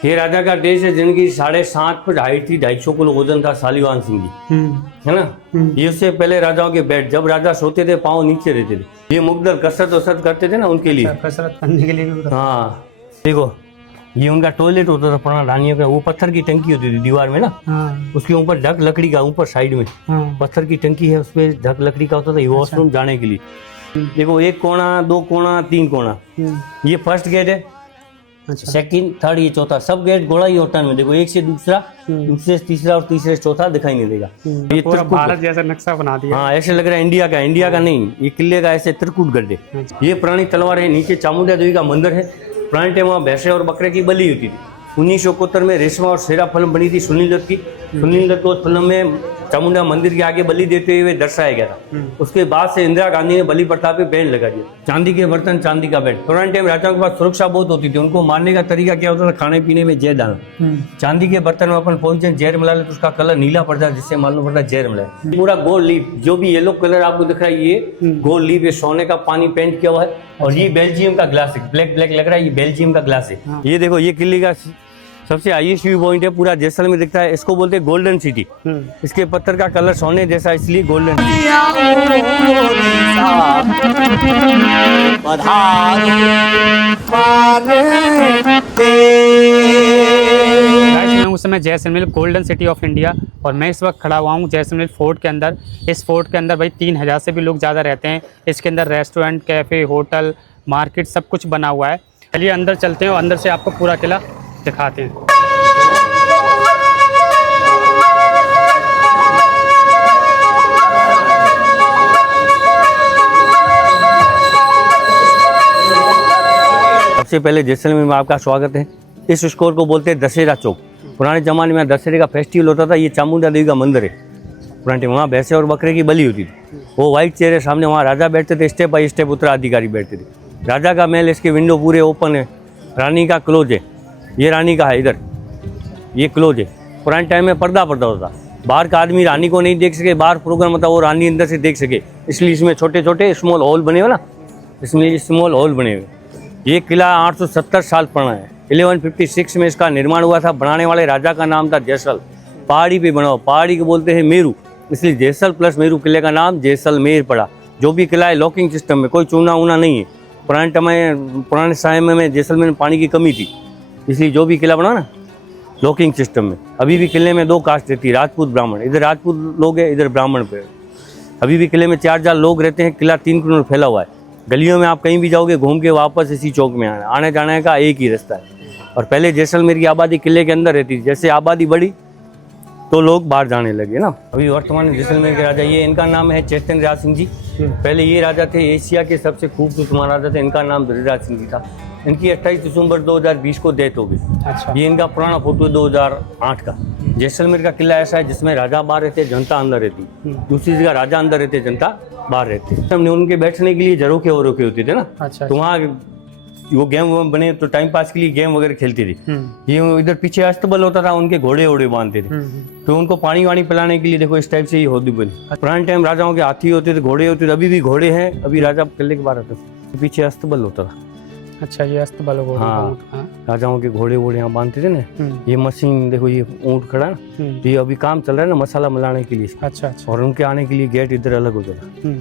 ये राजा का देश है जिनकी 7.5 फुट हाइट थी, 250 किलो वजन था, शालीवाहन सिंह जी, है ना। ये उससे पहले राजाओं के बेड, जब राजा सोते थे पाँव नीचे रहते थे। ये मुगदल कसरत वसरत करते थे ना उनके लिए, कसरत करने के लिए भी होता हाँ। देखो ये उनका टॉयलेट होता था पुराना रानियों का, वो पत्थर की टंकी होती थी दीवार में ना, उसके ऊपर ढक लकड़ी का, ऊपर साइड में पत्थर की टंकी है, उसपे ढक लकड़ी का होता था, वॉशरूम जाने के लिए। देखो 1 कोना, 2 कोना, 3 कोना, ये फर्स्ट गेट है, सेकंड, थर्ड, ये चौथा, सब गेट गोला ही होटल में। देखो एक से दूसरा, दूसरे से तीसरा और तीसरे से चौथा दिखाई नहीं देगा। ये पूरा भारत जैसा नक्शा बना दिया। हाँ, ऐसे लग रहा है इंडिया का, इंडिया का नहीं, ये किले का ऐसे त्रिकुट गड्ढे। ये पुरानी तलवार है, नीचे चामुंडा देवी का मंदिर है। पुराने टाइम वहाँ भैंसे और बकरे की बलि होती थी। 1971 में रेशमा और शेरा फिल्म बनी थी सुनील दत्त की। सुनील दत्त को उस फिल्म में चामुंडा मंदिर के आगे बलि देते हुए दर्शाया गया था। उसके बाद से इंदिरा गांधी ने बलि प्रथा पे बैन लगा दिया। चांदी के बर्तन, चांदी का बेड। पुराने टाइम राजाओं के पास सुरक्षा बहुत होती थी, उनको मारने का तरीका क्या होता था, खाने पीने में जहर डालना। चांदी के बर्तन में अपन पॉइजन जहर मिला ले तो उसका कलर नीला पड़ जाए, जिससे मालूम पड़ता है जहर मिला है। पूरा गोल्ड लीफ, जो भी येलो कलर आपको दिख रहा है ये गोल्ड लीफ, ये सोने का पानी पेंट किया हुआ है। और ये बेल्जियम का ग्लास है, ब्लैक ब्लैक लग रहा है, ये बेल्जियम का ग्लास है। ये देखो ये किले का सबसे हाईएस्ट व्यू पॉइंट है, पूरा जैसलमेर दिखता है। इसको बोलते हैं गोल्डन सिटी। इसके पत्थर का कलर सोने जैसा, इसलिए गोल्डन सिटी। मैं उस समय Jaisalmer golden city of India, और मैं इस वक्त खड़ा हुआ हूँ जैसलमेर फोर्ट के अंदर। इस फोर्ट के अंदर भाई 3000 से भी लोग ज़्यादा रहते हैं। इसके अंदर रेस्टोरेंट, कैफ़े, होटल, मार्केट सब कुछ बना हुआ है। चलिए अंदर चलते हैं और अंदर से आपको पूरा किला दिखाते हैं। सबसे पहले जैसलमेर में आपका स्वागत है। इस स्टोर को बोलते हैं दशहरा चौक। पुराने ज़माने में दशहरे का फेस्टिवल होता था। ये चामुंडा देवी का मंदिर है। पुराने वहाँ भैंसे और बकरे की बलि होती थी। वो वाइट चेयर है सामने, वहाँ राजा बैठते थे, स्टेप बाई स्टेप उत्तराधिकारी बैठते थे। राजा का महल, इसके विंडो पूरे ओपन है। रानी का क्लोज है, ये रानी का है, इधर ये क्लोज है। पुराने टाइम में पर्दा होता था, बाहर का आदमी रानी को नहीं देख सके, बाहर प्रोग्राम होता वो रानी अंदर से देख सके, इसलिए इसमें छोटे छोटे स्मॉल हॉल बने हुए ना, इसमें स्मॉल हॉल बने हुए। ये किला 870 साल पुराना है। 1156 में इसका निर्माण हुआ था। बनाने वाले राजा का नाम था जैसल। पहाड़ी पे बना, पहाड़ी को बोलते हैं मेरू, इसलिए जैसल प्लस मेरू किले का नाम जैसलमेर पड़ा। जो भी किला है लॉकिंग सिस्टम में, कोई चूना ऊना नहीं है। पुराने समय में जैसलमेर में पानी की कमी थी, इसलिए जो भी किला बना ना लॉकिंग सिस्टम में। अभी भी किले में 2 कास्ट रहती है, राजपूत ब्राह्मण। इधर राजपूत लोग हैं, इधर ब्राह्मण पे। अभी भी किले में 4,000 लोग रहते हैं। किला 3 किलोमीटर फैला हुआ है। गलियों में आप कहीं भी जाओगे घूम के वापस इसी चौक में आने जाने का एक ही रास्ता है। और पहले जैसलमेर की आबादी किले के अंदर रहती थी, जैसे आबादी बढ़ी तो लोग बाहर जाने लगे ना। अभी वर्तमान जैसलमेर के राजा, ये इनका नाम है चैतन्य राज सिंह जी। पहले ये राजा थे एशिया के सबसे खूबसूरत महाराजा थे। इनका नाम धीराज सिंह जी था। इनकी 28 दिसंबर 2020 को डेथ हो गई। अच्छा। ये इनका पुराना फोटो 2008 का। जैसलमेर का किला ऐसा है जिसमें राजा बाहर रहते, जनता अंदर रहती। दूसरी जगह राजा अंदर रहते, जनता बाहर रहती। हमने उनके बैठने के लिए झरोखे वरोखे होते थे ना। अच्छा। तो वहाँ वो गेम बने तो टाइम पास के लिए गेम वगैरह खेलती थी। ये इधर पीछे अस्तबल होता था, उनके घोड़े वोड़े बांधते थे। तो उनको पानी वानी पिलाने के लिए देखो इस टाइप से ही होती बनी। पुराने टाइम राजाओं के हाथी होते थे, घोड़े होते थे। अभी भी घोड़े हैं, अभी राजा किले के बाहर आते थे। पीछे अस्तबल होता था। अच्छा, ये अस्तबल घोड़े। हाँ, राजाओं के घोड़े वोड़े यहाँ बांधते थे ना। ये मशीन देखो, ये ऊँट खड़ा है ना, ये अभी काम चल रहा है ना मसाला मिलाने के लिए। अच्छा। और उनके आने के लिए गेट इधर अलग होता था।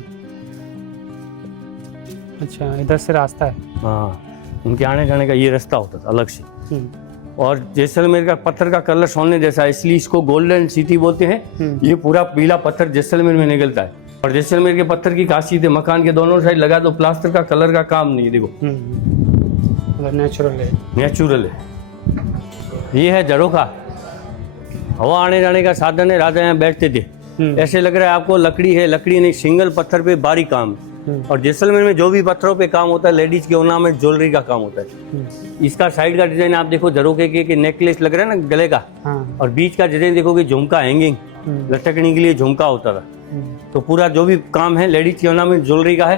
अच्छा, इधर से रास्ता है। हाँ, उनके आने जाने का ये रास्ता होता था अलग से। और जैसलमेर का पत्थर का कलर सोने जैसा है, इसलिए इसको गोल्डन सिटी बोलते हैं। ये पूरा पीला पत्थर जैसलमेर में निकलता है। और जैसलमेर के पत्थर की खासियत है, मकान के दोनों साइड लगा दो प्लास्टर का कलर का काम नहीं। देखो नेचुरल है, नेचुरल है। ये है झरोखा, हवा आने जाने का साधन है। राजा यहाँ बैठते थे। ऐसे लग रहा है आपको लकड़ी है, लकड़ी नहीं, सिंगल पत्थर पे बारीक काम। और जैसलमेर में जो भी पत्थरों पे काम होता है, लेडीज के ऑर्नामेंट ज्वेलरी का काम होता है। इसका साइड का डिजाइन आप देखो, झरोखे के नेकलेस लग रहा है ना गले का। और बीच का डिजाइन देखोगे झुमका, हैंगिंग लटकने के लिए झुमका होता था। तो पूरा जो भी काम है लेडीज के ऑर्नामेंट ज्वेलरी का है।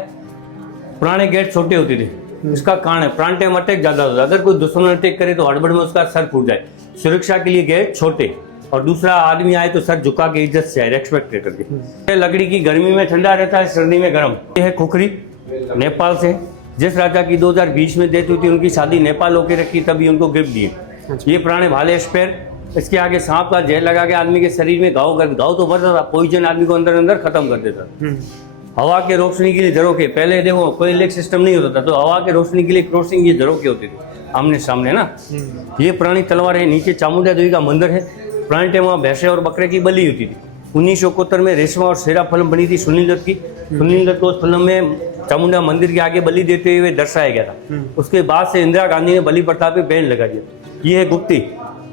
पुराने गेट छोटे होते थे, इसका कारण है पुराने टाइम अटैक ज्यादा होता है। अगर कोई दुश्मन अटैक करे तो हड़बड़ में उसका सर फूट जाए। सुरक्षा के लिए गेट छोटे, और दूसरा आदमी आए तो सर झुका के इज्जत से आए, रेस्पेक्ट करके। लकड़ी की गर्मी में ठंडा रहता है, सर्दी में गर्म। ये है खुखरी, नेपाल से। जिस राजा की 2020 में डेथ हुई थी, उनकी शादी नेपाल होके रखी, तभी उनको गिफ्ट दिए। ये पुराने भाले स्पेयर। इसके आगे सांप का जहर लगा के आदमी के शरीर में घाव तो भरता था, पॉइजन आदमी को अंदर अंदर खत्म कर देता था। हवा के रोशनी के लिए झरोखे, पहले देखो कोई इलेक्ट्रिक सिस्टम नहीं होता था, तो हवा के रोशनी के लिए क्रॉसिंग ये झरोखे होते थे आमने सामने ना। ये पुरानी तलवार है। नीचे चामुंडा देवी का मंदिर है। पुराने टाइम में भैंसे और बकरे की बलि होती थी। 1971 में रेशमा और शेरा फिल्म बनी थी सुनील दत्त की। सुनील दत्त को उस फिल्म में चामुंडा मंदिर के आगे बलि देते हुए दर्शाया गया था। उसके बाद से इंदिरा गांधी ने बलि प्रथा पे बैन लगा दिया। ये है गुप्ती,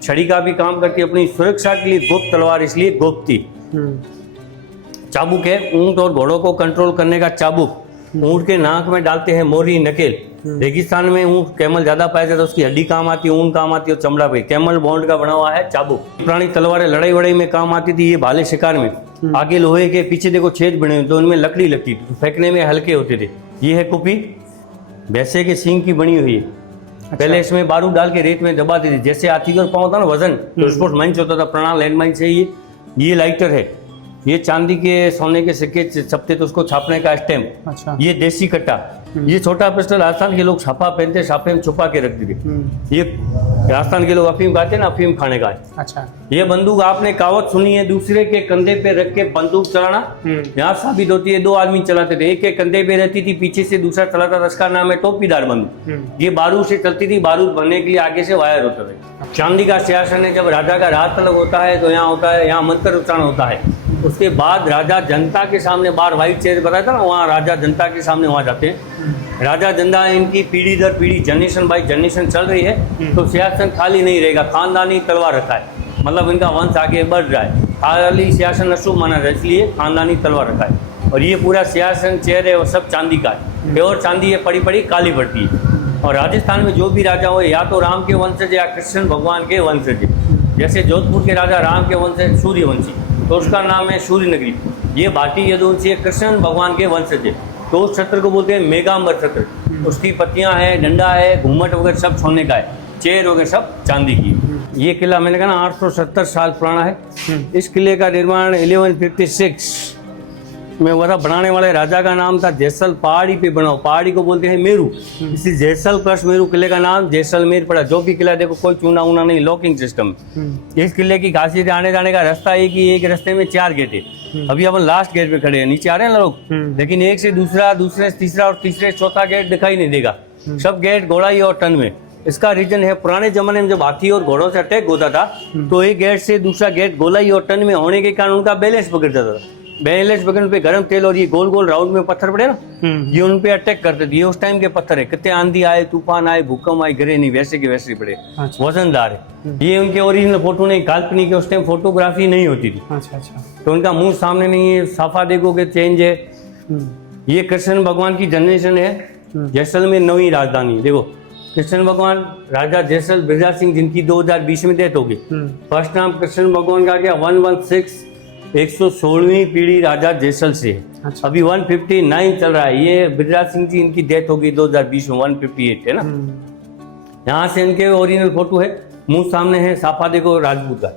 छड़ी का भी काम करती है, अपनी सुरक्षा के लिए गुप्त तलवार, इसलिए गुप्ती। चाबुक है, ऊंट और घोड़ों को कंट्रोल करने का चाबुक। ऊंट के नाक में डालते हैं मोरी नकेल। रेगिस्तान में ऊंट कैमल ज्यादा पाया जाता है, उसकी हड्डी काम आती है, ऊन काम आती है और चमड़ा पे कैमल बॉन्ड का बना हुआ है चाबुक। पुरानी तलवारें लड़ाई वड़ाई में काम आती थी। ये भाले शिकार में आगे लोहे के, पीछे देखो छेद बने हुए, तो उनमें लकड़ी लगती थी, फेंकने में हल्के होते थे। ये है कुपी, भैंसे के सींग की बनी हुई है। पहले इसमें बारूद डाल के रेत में दबाते थे, जैसे हाथी का पाँव था ना वजन, तो स्पोर्ट्स मंच होता था, प्रणाम लैंड माइन से। ये लाइटर है। ये चांदी के सोने के सिक्के छपते तो उसको छापने का स्टैम्प। अच्छा। ये देसी कट्टा। ये छोटा पिस्टल राजस्थान के लोग छापा पहनते, छापे में छुपा के रख देते। ये राजस्थान के लोग अफीम खाते ना, अफीम खाने का है। अच्छा। ये बंदूक आपने कहावत सुनी है, दूसरे के कंधे पे रख के बंदूक चलाना, यहाँ साबित होती है। 2 आदमी चलाते थे, एक के कंधे पे रहती थी, पीछे से दूसरा चलाता था, इसका नाम है टोपीदार बंदूक। ये बारूद से चलती थी, बारूद भरने के लिए आगे से वायर होता था। चांदी का सिंहासन है। जब राजा का राज तलब होता है तो यहाँ होता है, यहाँ मंत्र उच्चारण होता है। उसके बाद राजा जनता के सामने, बाहर व्हाइट चेयर बताया था ना, वहाँ राजा जनता के सामने वहाँ जाते हैं। राजा जनता इनकी पीढ़ी दर पीढ़ी, जनरेशन बाई जनरेशन चल रही है, तो सिंहासन खाली नहीं रहेगा। खानदानी तलवार रखा है, मतलब इनका वंश आगे बढ़ रहा है। खाली सिंहासन अशुभ माना जाए, इसलिए खानदानी तलवार रखा है। और ये पूरा सिंहासन चेयर है, वो सब चांदी का है। प्योर चांदी है, पड़ी पड़ी काली पड़ती है। और राजस्थान में जो भी राजा हो, या तो राम के वंशज या कृष्ण भगवान के वंशज। जैसे जोधपुर के राजा राम के वंशज सूर्यवंशी, तो उसका नाम है सूर्य नगरी। ये भाटी यदुवंशी कृष्ण भगवान के वंशज है, तो उस छत्र को बोलते हैं मेघांबर छत्र। उसकी पत्तियां हैं, डंडा है, घूमट वगैरह सब सोने का है, चेयर वगैरह सब चांदी की। ये किला मैंने कहा ना 870 साल पुराना है। इस किले का निर्माण 1156 में हुआ था। बनाने वाले राजा का नाम था जैसल। पहाड़ी पे बना, पहाड़ी को बोलते हैं मेरू, इसी जैसल प्लस मेरू किले का नाम जैसलमेर पड़ा। जो भी किला देखो कोई चूना ऊना नहीं, लॉकिंग सिस्टम। इस किले की खासियत आने जाने का रास्ता एक ही, एक रास्ते में 4 गेट है। अभी अपन लास्ट गेट पे खड़े हैं, नीचे आ रहे हैं ना लोग, लेकिन एक से दूसरा, दूसरे से तीसरा और तीसरे से चौथा गेट दिखाई नहीं देगा। सब गेट घोड़ाई और टन में। इसका रीजन है, पुराने जमाने में जब हाथी और घोड़ों से अटैक होता था, तो एक गेट से दूसरा गेट गोलाई और टन में होने के कारण उनका बैलेंस पकड़ जाता था। बैलेंस पकड़ने पे गर्म तेल और ये गोल गोल राउंड में पत्थर पड़े ना, ये उन पे अटैक करते थे। ये उस टाइम के पत्थर है। कितने आंधी आए, तूफान आए, भूकंप आए, गिरे नहीं, वैसे के वैसे पड़े। अच्छा। वजनदार है। ये उनके ओरिजिनल फोटो नहीं, काल्पनिक है। उस टाइम फोटोग्राफी नहीं होती थी। अच्छा। तो उनका मुंह सामने नहीं है, साफा देखोगे चेंज है। ये कृष्ण भगवान की जनरेशन है। जैसलमेर 9वीं राजधानी। देखो कृष्ण भगवान राजा जैसल बिरजा सिंह, जिनकी 2020 में डेथ होगी। फर्स्ट नाम कृष्ण भगवान का क्या 116 116वीं पीढ़ी राजा जैसल से है। अच्छा। अभी 159 चल रहा है। ये बिरजा सिंह जी, इनकी डेथ होगी 2020 में, 158 है ना। यहाँ से इनके ओरिजिनल फोटो है, मुंह सामने है, साफा देखो राजपूत का।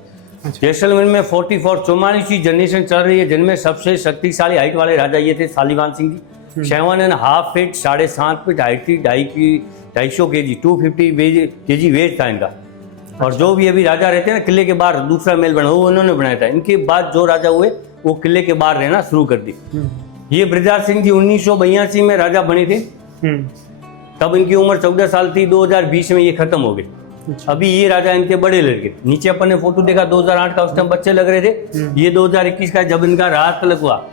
अच्छा। जैसलमेर में 44 जनरेशन चल रही है, जिनमें सबसे शक्तिशाली हाइट वाले राजा ये थे सालीवान Singh ji. 7.5 feet 7.5 feet height थी, 250 kg 250 kg वेट था इनका। और जो भी अभी राजा रहते हैं ना, किले के बाहर दूसरा महल बना, वो उन्होंने बनाया था। इनके बाद जो राजा हुए वो किले के बाहर रहना शुरू कर दी। ये बृजराज सिंह जी 1982 में राजा बने थे, तब इनकी उम्र 14 साल थी। 2020 में ये खत्म हो गए। अभी ये राजा इनके बड़े लड़के। नीचे अपन ने फोटो देखा 2008 का, उस टाइम बच्चे लग रहे थे। ये 2021 का, जब इनका राज तलक हुआ।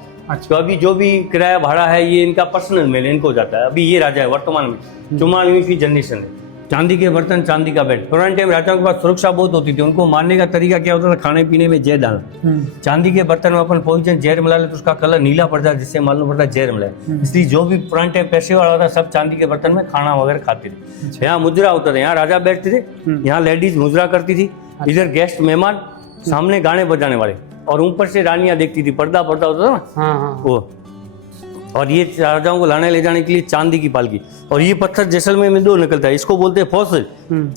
तो अभी जो भी किराया भाड़ा है ये इनका पर्सनल मेल इनको जाता है। अभी ये राजा है वर्तमान में, 44वीं की जनरेशन है। चांदी के बर्तन, चांदी का बेड। पुराने टाइम राजाओं के पास सुरक्षा बहुत होती थी। उनको मारने का तरीका क्या होता था, खाने पीने में जहर डालना। चांदी के बर्तन में अपन पॉइजन जहर मिला ले तो उसका कलर नीला पड़ जाए, जिससे मालूम पड़ता है जहर मिला है। इसलिए जो भी पुराने टाइम पैसे वाला था, सब चांदी के बर्तन में खाना वगैरह खाते थे। यहाँ मुजरा होता था, यहाँ राजा बैठते थे, यहाँ लेडीज मुजरा करती थी। इधर गेस्ट मेहमान, सामने गाने बजाने वाले, और ऊपर से रानियां देखती थी। पर्दा होता था ना वो। और ये राजाओं को लाने ले जाने के लिए चांदी की पालकी। और ये पत्थर जैसलमेर में 2 निकलता है, इसको बोलते हैं फॉसिल।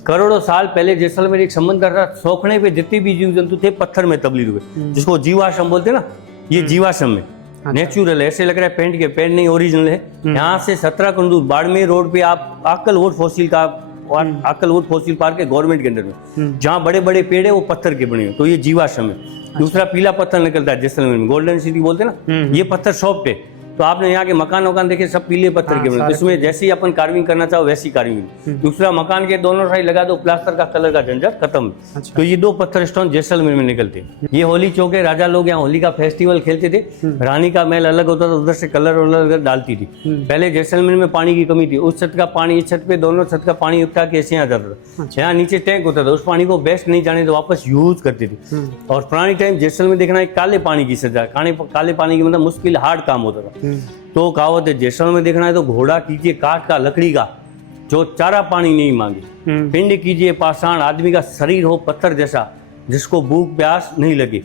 करोड़ों साल पहले जैसलमेर एक समंदर था, सोखने पे जितने भी जीव जंतु थे पत्थर में तब्दील हुए, जिसको जीवाश्म बोलते हैं ना। ये जीवाश्म में नेचुरल है, ऐसे लग रहा है पेंट के, पेंट नहीं, ओरिजिनल है। यहाँ से 17 कंदूर बाड़मेर रोड पे आप अक्कलकोट फॉसिल का और अक्कलकोट फॉसिल पार्क है गवर्नमेंट के अंदर में। जहाँ बड़े बड़े पेड़ है वो पत्थर के बने हैं, तो ये जीवाश्म है। दूसरा पीला पत्थर निकलता है जैसलमेर में, गोल्डन सिटी बोलते हैं ना, ये पत्थर सॉफ्ट है। तो आपने यहाँ के मकान वकान देखे सब पीले पत्थर के बने, तो इसमें जैसे ही अपन कार्विंग करना चाहो वैसी कार्विंग। दूसरा मकान के दोनों साइड लगा दो प्लास्टर का कलर का झंझट खत्म। तो ये 2 पत्थर स्टोन जैसलमेर में निकलते हैं। ये होली चौक है, राजा लोग यहाँ होली का फेस्टिवल खेलते थे। रानी का महल अलग होता था, उधर से कलर वलर डालती थी। पहले जैसलमेर में पानी की कमी थी, उस छत का पानी इस छत पे, दोनों छत का पानी उठा के ऐसे यहाँ जाता था। यहाँ नीचे टैंक होता था, उस पानी को बेस्ट नहीं जाने तो वापस यूज करती थी। और पुरानी टाइम जैसलमेर देखना एक काले पानी की सजा, काले पानी की मतलब मुश्किल हार्ड काम होता था। तो कहावत है जैसलमेर में देखना है तो घोड़ा कीजिए काठ का लकड़ी का, जो चारा पानी नहीं मांगे। पिंड कीजिए पाषाण, आदमी का शरीर हो पत्थर जैसा, जिसको भूख प्यास नहीं लगे।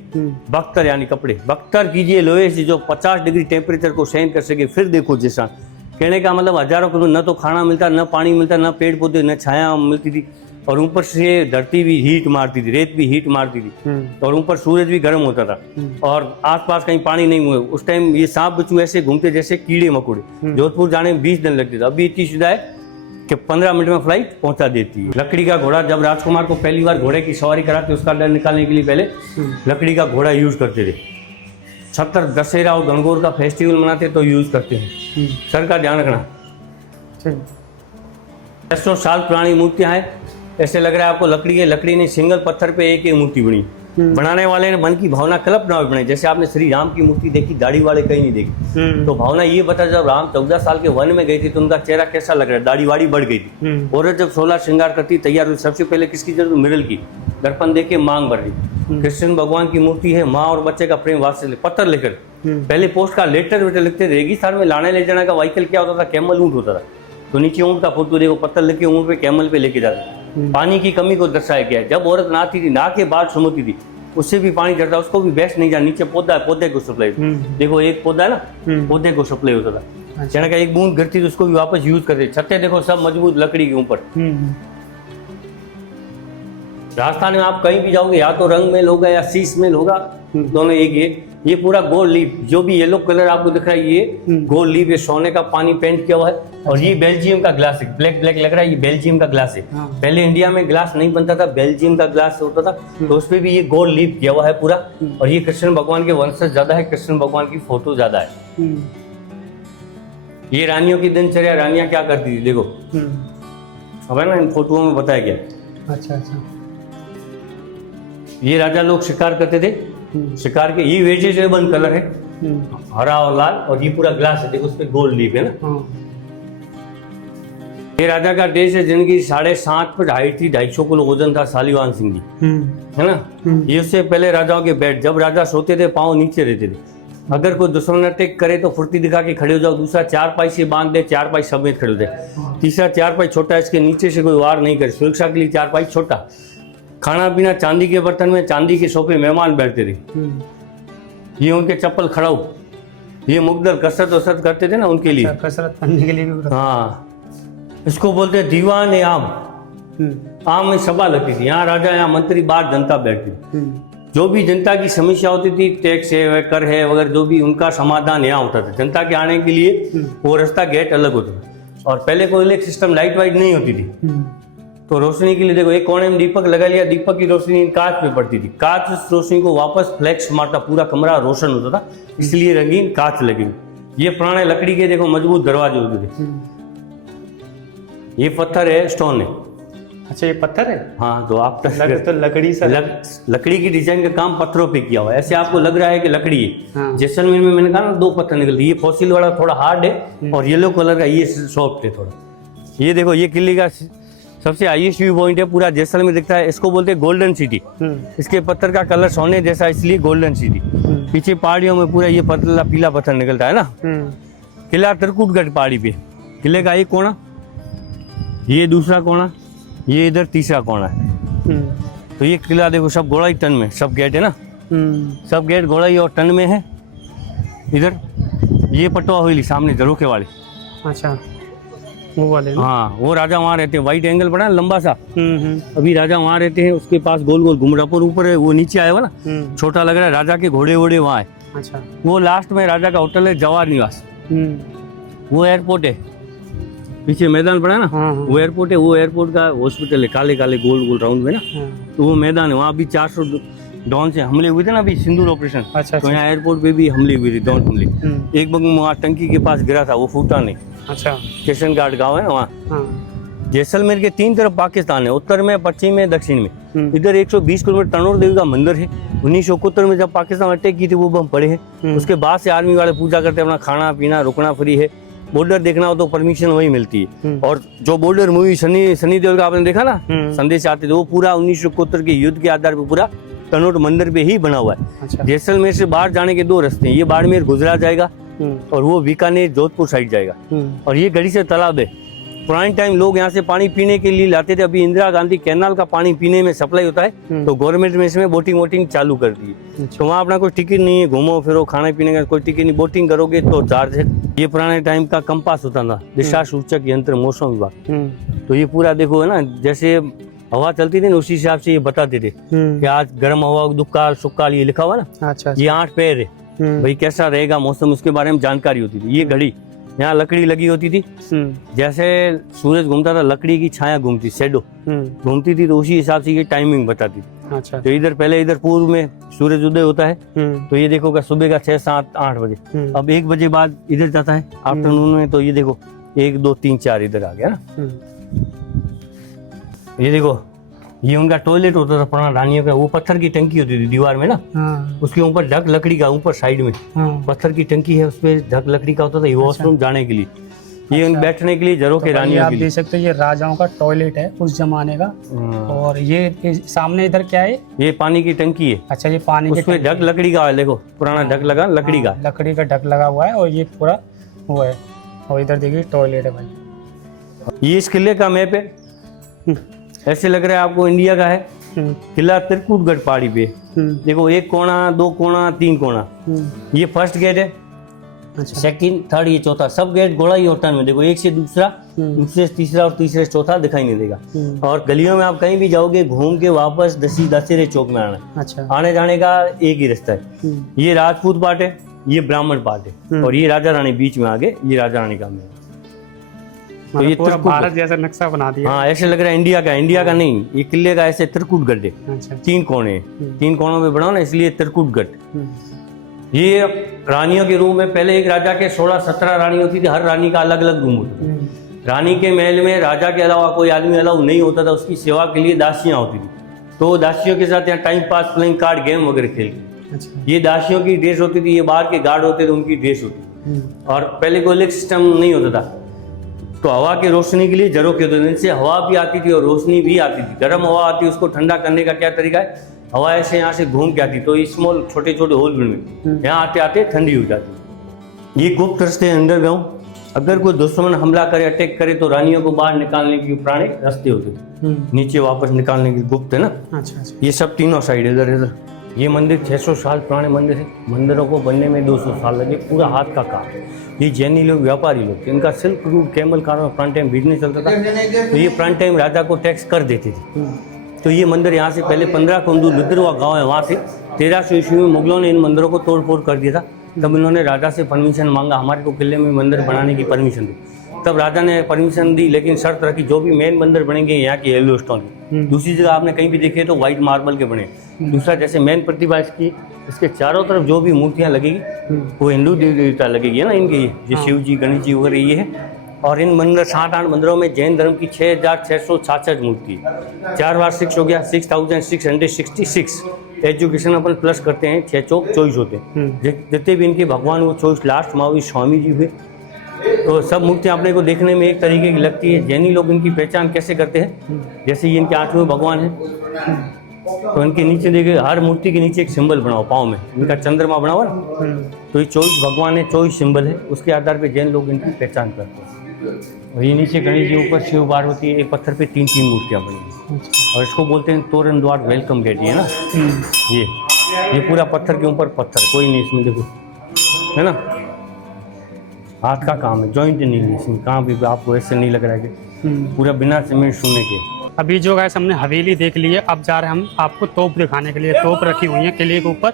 बख्तर यानी कपड़े, बख्तर कीजिए लोहे से, जो 50 डिग्री टेम्परेचर को सहन कर सके, फिर देखो जैसा। कहने का मतलब हजारों करोड़, न तो खाना मिलता, न पानी मिलता, न पेड़ पौधे, न छाया मिलती थी, और ऊपर से धरती भी हीट मारती थी, रेत भी हीट मारती थी, और ऊपर सूरज भी गर्म होता था, और आसपास कहीं पानी नहीं हुए। उस टाइम ये सांप बिच्छू ऐसे घूमते जैसे कीड़े मकोड़े। जोधपुर जाने में 20 दिन लगते थे, अभी इतनी सुविधा है कि 15 मिनट में फ्लाइट पहुंचा देती है। लकड़ी का घोड़ा, जब राजकुमार को पहली बार घोड़े की सवारी कराते उसका डर निकालने के लिए पहले लकड़ी का घोड़ा यूज करते थे। 76 दशहरा और गणगौर का फेस्टिवल मनाते तो यूज करते हैं। सर का ध्यान रखना। 600 साल पुरानी मूर्तियां हैं, ऐसे लग रहा है आपको लकड़ी ने सिंगल पत्थर पे एक मूर्ति बनी। बनाने वाले ने मन की भावना कल्पना बनाई। जैसे आपने श्री राम की मूर्ति देखी, दाढ़ी वाले कहीं नहीं देखी, तो भावना ये बता, जब राम 14 साल के वन में गए थे तो उनका चेहरा कैसा लग रहा है, दाढ़ी वाड़ी बढ़ गई थी। औरत जब 16 श्रृंगार करती तैयार हुई, सबसे पहले किसकी जरूरत, मिरल की, दर्पण देख के मांग भर रही। कृष्ण भगवान की मूर्ति है, माँ और बच्चे का प्रेम वात्सल्य, पत्थर लेकर। पहले पोस्ट का लेटर वेटर लिखते थे। रेगिस्तान में लाने ले जाने का व्हीकल क्या होता था, कैमल ऊंट होता था। तो नीचे ऊंट का फोटो देखो, पत्थर लेके ऊंट पे कैमल पे लेके जाते। पानी की कमी को दर्शाया गया है। जब औरत नहाती थी, नहा के बाद सुमती थी, उससे भी पानी चढ़ता, उसको भी बेस्ट नहीं जाना। नीचे पौधा है, पौधे को सप्लाई, देखो एक पौधा है ना, पौधे को सप्लाई होता था। चना का एक बूंद गिरती तो उसको भी वापस यूज करते। छतें देखो सब मजबूत लकड़ी के ऊपर। राजस्थान में आप कहीं भी जाओगे, या तो रंग मेल होगा या शीश मेल होगा, दोनों एक ये पूरा गोल्ड लीफ, जो भी येलो कलर आपको दिख रहा है ये गोल्ड लीफ है, सोने का पानी पेंट किया हुआ है। और ये बेल्जियम का ग्लास है, ब्लैक ब्लैक लग रहा है, ये बेल्जियम का ग्लास है। पहले इंडिया में ग्लास नहीं बनता था, बेल्जियम का ग्लास होता था, तो उस पर भी ये गोल्ड लीफ किया हुआ है पूरा। और ये कृष्ण भगवान के वंशज ज्यादा है, कृष्ण भगवान की फोटो ज्यादा है। ये रानियों की दिनचर्या, रानियां क्या करती थी देखो, अब है ना इन फोटोओं में बताया गया। अच्छा। ये राजा लोग शिकार करते थे, शिकार के ये वेजिटेबल कलर है, हरा और लाल, और ये पूरा ग्लास है, देखो उस पे गोल्ड लीफ है ना। ये राजा का देश है, जिनकी 7.5 फुट हाइट थी, 250 किलो वजन था, शालीवान सिंह जी, है ना। ये उससे पहले राजाओं के बेड, जब राजा सोते थे पाँव नीचे रहते थे। अगर कोई दुश्मन अटैक करे तो फुर्ती दिखा के खड़े हो जाओ। दूसरा 4 पाई से बांध दे, 4 पाई समेत खड़े हो जाए। तीसरा 4 पाई छोटा, इसके नीचे से कोई वार नहीं करे, सुरक्षा के लिए 4 पाई छोटा। खाना पीना चांदी के बर्तन में, चांदी के सोफे, मेहमान बैठते थे। ये उनके चप्पल खड़ाऊ, ये मुकदर कसरत वसरत करते थे ना उनके लिए, कसरत करने के लिए भी। हाँ, इसको बोलते हैं दीवान आम। आम में सभा लगती थी, यहाँ राजा, यहाँ मंत्री, बाहर जनता बैठती। जो भी जनता की समस्या होती थी, टैक्स है, कर है वगैरह, जो भी उनका समाधान यहाँ होता था। जनता के आने के लिए वो रास्ता गेट अलग होता था। और पहले कोई इलेक्ट्रिक सिस्टम, लाइट वाइट नहीं होती थी, तो रोशनी के लिए देखो एक कोने में दीपक लगा लिया, दीपक की रोशनी कांच पे पड़ती थी, कांच उस रोशनी को वापस फ्लैक्स मारता, पूरा कमरा रोशन होता था, इसलिए रंगीन कांच लगे। ये पुराने लकड़ी के देखो मजबूत दरवाजे होते थे। ये पत्थर है, स्टोन है। अच्छा, ये पत्थर है। हाँ, तो आप तो लकड़ी सा लकड़ी की डिजाइन का काम पत्थरों पे किया हुआ है, ऐसे आपको लग रहा है कि लकड़ी है। हाँ। जैसलमेर में मैंने कहा ना 2 पत्थर निकलते, ये फॉसिल वाला थोड़ा हार्ड है और येलो कलर का ये सॉफ्ट है थोड़ा। ये देखो ये किले का सबसे हाईएस्ट व्यू पॉइंट है, पूरा जैसलमेर दिखता है। इसको बोलते हैं गोल्डन सिटी। इसके पत्थर का कलर सोने जैसा, इसलिए गोल्डन सिटी। पीछे पहाड़ियों में पूरा ये पतला पीला पत्थर निकलता है ना। किला त्रिकुटगढ़ पहाड़ी पे, किले का एक कोना, ये दूसरा कोना, ये इधर तीसरा कोना है। तो ये किला देखो सब गोड़ाई टन में, सब गेट है ना, सब गेट गोड़ाई और टन में है। इधर ये पटवा हवेली सामने झरोखे वाले, अच्छा वो वाले ना? हाँ, वो राजा वहाँ रहते हैं, व्हाइट एंगल पड़ा लंबा सा। अभी राजा वहाँ रहते हैं, उसके पास गोल गोल घूम रहा, ऊपर है वो नीचे आया हुआ ना, छोटा लग रहा है, राजा के घोड़े वोड़े वहाँ है। अच्छा, वो लास्ट में राजा का होटल है, जवाहर निवास। वो एयरपोर्ट है, पीछे मैदान पड़ा है ना, हाँ, हाँ। वो एयरपोर्ट है, वो एयरपोर्ट का हॉस्पिटल है, काले काले गोल गोल राउंड में ना, हाँ। तो वो मैदान है। वहाँ भी 400 डॉन से हमले हुए थे ना अभी, सिंदूर ऑपरेशन। अच्छा, तो यहाँ एयरपोर्ट पे भी हमले हुए थे, डॉन हमले। एक बग वहाँ टंकी के पास गिरा था, वो फूटा नहीं। अच्छा। किशन घाट गाँव है ना वहाँ। हाँ। जैसलमेर के 3 तरफ पाकिस्तान है, उत्तर में, पश्चिम में, दक्षिण में। इधर 120 किलोमीटर तनोर देवी का मंदिर है। 1971 में जब पाकिस्तान अटैक की थी वो बम पड़े हैं। उसके बाद से आर्मी वाले पूजा करते हैं, अपना खाना पीना रुकना फ्री है। बॉर्डर देखना हो तो परमिशन वही मिलती है। और जो बॉर्डर मूवी सनी देओल का आपने देखा ना, संदेश आते थे, वो पूरा 1971 के युद्ध के आधार पर पूरा तनोट मंदिर पे ही बना हुआ है। अच्छा। जैसलमेर से बाहर जाने के 2 रास्ते हैं, ये बाड़मेर गुजरात जाएगा और वो बीकानेर जोधपुर साइड जाएगा। और ये गढ़ी से तालाब है। पुराने टाइम लोग यहाँ से पानी पीने के लिए लाते थे। अभी इंदिरा गांधी कैनाल का पानी पीने में सप्लाई होता है, तो गवर्नमेंट में इसमें बोटिंग वोटिंग चालू कर दी है। तो वहाँ अपना कोई टिकट नहीं है, घूमो फिरो खाने पीने का कोई टिकट नहीं, बोटिंग करोगे तो चार्ज है। ये पुराने टाइम का कंपास होता था, दिशा सूचक यंत्र मौसम विभाग। तो ये पूरा देखो है ना, जैसे हवा चलती थी ना उसी हिसाब से ये बताते थे कि आज गर्म हवा, दुक्काल सुक्काल, ये लिखा हुआ ना। अच्छा। ये 8 पैर है भाई, कैसा रहेगा मौसम, उसके बारे में जानकारी होती थी। ये घड़ी यहाँ लकड़ी लगी होती थी, जैसे सूरज घूमता था लकड़ी की छाया घूमती, शेडो घूमती थी, तो उसी हिसाब से ये टाइमिंग बताती थी। अच्छा। तो इधर पहले इधर पूर्व में सूरज उदय होता है, तो ये देखो सुबह का 6, 7, 8 बजे। अब 1 बजे बाद इधर जाता है आफ्टरनून में, तो ये देखो 1, 2, 3, 4 इधर आ गया ना। ये देखो ये उनका टॉयलेट होता था पुराना रानियों का, वो पत्थर की टंकी होती थी दीवार में ना। हाँ। उसके ऊपर ढक लकड़ी का, ऊपर साइड में पत्थर की टंकी है, उसपे ढक लकड़ी का होता था, ये वॉशरूम जाने के लिए, ये बैठने के लिए जरों के रानियों आप के लिए। देख सकते हैं ये राजाओं का टॉयलेट है उस जमाने का। और ये सामने इधर क्या है? ये पानी की टंकी है। अच्छा, ये पानी की उसमें ढक लकड़ी का है, देखो पुराना ढक लगा लकड़ी का, लकड़ी का ढक लगा हुआ है, और ये पूरा वो है। और इधर देखिए टॉयलेट है भाई। ये इस किले का मैप है, ऐसे लग रहा है आपको इंडिया का है। किला त्रिकुटगढ़ पहाड़ी पे, देखो 1 कोना, 2 कोना, 3 कोना। ये फर्स्ट गेट है। अच्छा। सेकंड, थर्ड, ये चौथा, सब गेट गोला ही होटल में। देखो एक से दूसरा, दूसरे से तीसरा और तीसरे से चौथा दिखाई नहीं देगा। और गलियों में आप कहीं भी जाओगे घूम के वापस दशहरे चौक में आना। अच्छा। आने जाने का एक ही रास्ता है। ये राजपूत पार्ट है, ये ब्राह्मण पार्ट है, और ये राजा रानी बीच में आगे, ये राजा रानी का महल। तो ये पूरा भारत जैसा नक्शा बना दिया। हाँ, ऐसे लग रहा है इंडिया का, इंडिया का नहीं, ये किले का ऐसे त्रिकुटगढ़ है। अच्छा। 3 कोने, 3 कोनों में बना ना, इसलिए त्रिकुटगढ़। ये रानियों के रूम में पहले एक राजा के 16-17 रानी होती थी, हर रानी का अलग अलग रूम होता था। रानी के महल में राजा के अलावा कोई आदमी अलाउ नहीं होता था, उसकी सेवा के लिए दासियां होती थी। तो दासियों के साथ यहाँ time pass, playing card game वगैरह खेलते। अच्छा। ये दासियों की ड्रेस होती थी, ये बाहर के गार्ड होते थे उनकी ड्रेस होती थी। और पहले कोई इलेक्ट्रिक सिस्टम नहीं होता था, तो हवा की रोशनी के लिए जरों के होते थे, इनसे हवा भी आती थी और रोशनी भी आती थी। गर्म हवा आती, उसको ठंडा करने का क्या तरीका है, हवा ऐसे यहाँ से घूम के आती, तो स्मॉल छोटे छोटे होल में यहाँ आते आते ठंडी हो जाती। ये गुप्त रास्ते अंडरग्राउंड, अगर कोई दुश्मन हमला करे, अटैक करे, तो रानियों को बाहर निकालने के पुराने रास्ते होते थे, नीचे वापस निकालने के गुप्त है ना। अच्छा। ये सब तीनों साइड इधर इधर। ये मंदिर 600 साल पुराने मंदिर है। मंदिरों को बनने में 200 साल लगे, पूरा हाथ का काम। ये जैनी लोग, व्यापारी लोग, इनका सिल्क रूट कैमल कार में पुराने टाइम बिजनेस चलता था, तो ये पुराने टाइम राजा को टैक्स कर देते थे। तो ये मंदिर यहाँ से पहले 15 कुंदू लुद्रवा गाँव है, वहाँ से 1300 ईस्वी में मुगलों ने इन मंदिरों को तोड़ फोड़ कर दिया था। तब इन्होंने राजा से परमिशन मांगा, हमारे को किले में मंदिर बनाने की परमिशन दी। तब राजा ने परमिशन दी, लेकिन शर्त रखी जो भी मेन मंदिर बनेंगे यहाँ की येलो स्टोन की। दूसरी जगह आपने कहीं भी देखे तो व्हाइट मार्बल के बने। दूसरा जैसे मेन प्रतिभा इसकी, इसके चारों तरफ जो भी मूर्तियाँ लगेगी वो हिंदू देवी देवता लगेगी है ना इनकी, ये शिव जी, गणेश जी वगैरह ये है। और इन मंदिर 7-8 मंदिरों में जैन धर्म की 6666 मूर्ति है। 4 बार 6 हो गया, 6666। एजुकेशन अपन प्लस करते हैं, 6 चौक 24 होते हैं। जितने भी इनके भगवान वो 24 लास्ट महावीर स्वामी जी हुए। तो सब मूर्तियाँ अपने को देखने में एक तरीके की लगती है। जैनी लोग इनकी पहचान कैसे करते हैं, जैसे ये इनके 8वें भगवान है, तो इनके नीचे देखिए, हर मूर्ति के नीचे एक सिंबल बनाओ, पाँव में इनका चंद्रमा बना हुआ ना, तो ये 24 भगवान है, 24 सिंबल है, उसके आधार पे जैन लोग इनकी पहचान करते हैं। और ये नीचे गणेश जी, ऊपर शिव पार्वती, एक पत्थर पे 3-3 मूर्तियाँ बनी हैं। और इसको बोलते हैं तोरण द्वार वेलकम गेट, ये ना, ये पूरा पत्थर के ऊपर पत्थर, कोई नहीं इसमें, देखो है ना, हाथ का काम है, जॉइंट नहीं है इसमें, कहाँ भी आपको ऐसे नहीं लग रहा है कि पूरा बिना सीमेंट सुनने के। अभी जो गाइस हमने हवेली देख ली है, अब जा रहे हैं हम आपको तोप दिखाने के लिए। तोप रखी हुई है किले के ऊपर,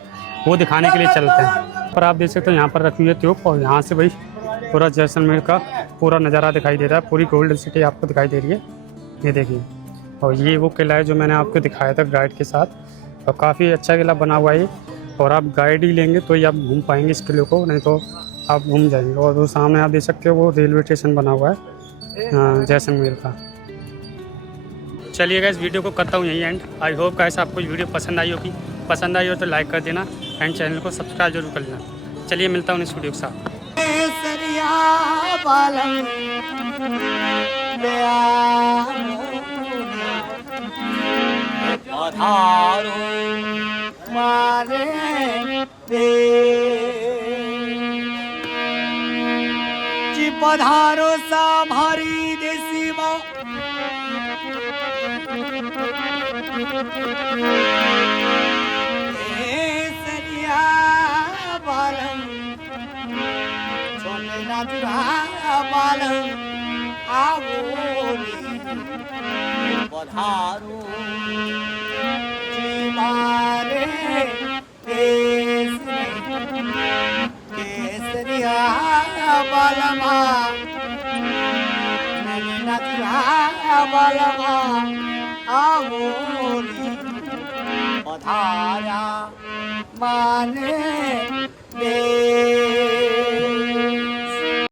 वो दिखाने के लिए चलते हैं। पर आप देख सकते हो यहाँ पर रखी हुई है तोप, और यहाँ से भाई पूरा जैसलमेर का पूरा नज़ारा दिखाई दे रहा है। पूरी गोल्डन सिटी आपको दिखाई दे रही है, ये देखिए। और ये वो किला है जो मैंने आपको दिखाया था गाइड के साथ, और काफ़ी अच्छा किला बना हुआ है ये। और आप गाइड ही लेंगे तो ही आप घूम पाएंगे इस किले को, नहीं तो आप घूम जाएंगे। और वो सामने आप देख सकते हो वो रेलवे स्टेशन बना हुआ है जैसलमेर का। चलिए गाइस, वीडियो को करता हूँ यहीं एंड। आई होप गाइस आपको वीडियो पसंद आई होगी। पसंद आई हो तो लाइक कर देना एंड चैनल को सब्सक्राइब जरूर कर लेना। चलिए मिलता हूँ इस वीडियो के साथ। पधारो सा भारी देसी सरिया बालम छोटे नाजुरा बालम आवोली पधारो जीवारे केसरिया बालमा बालमा आवोली पधारा माने दे।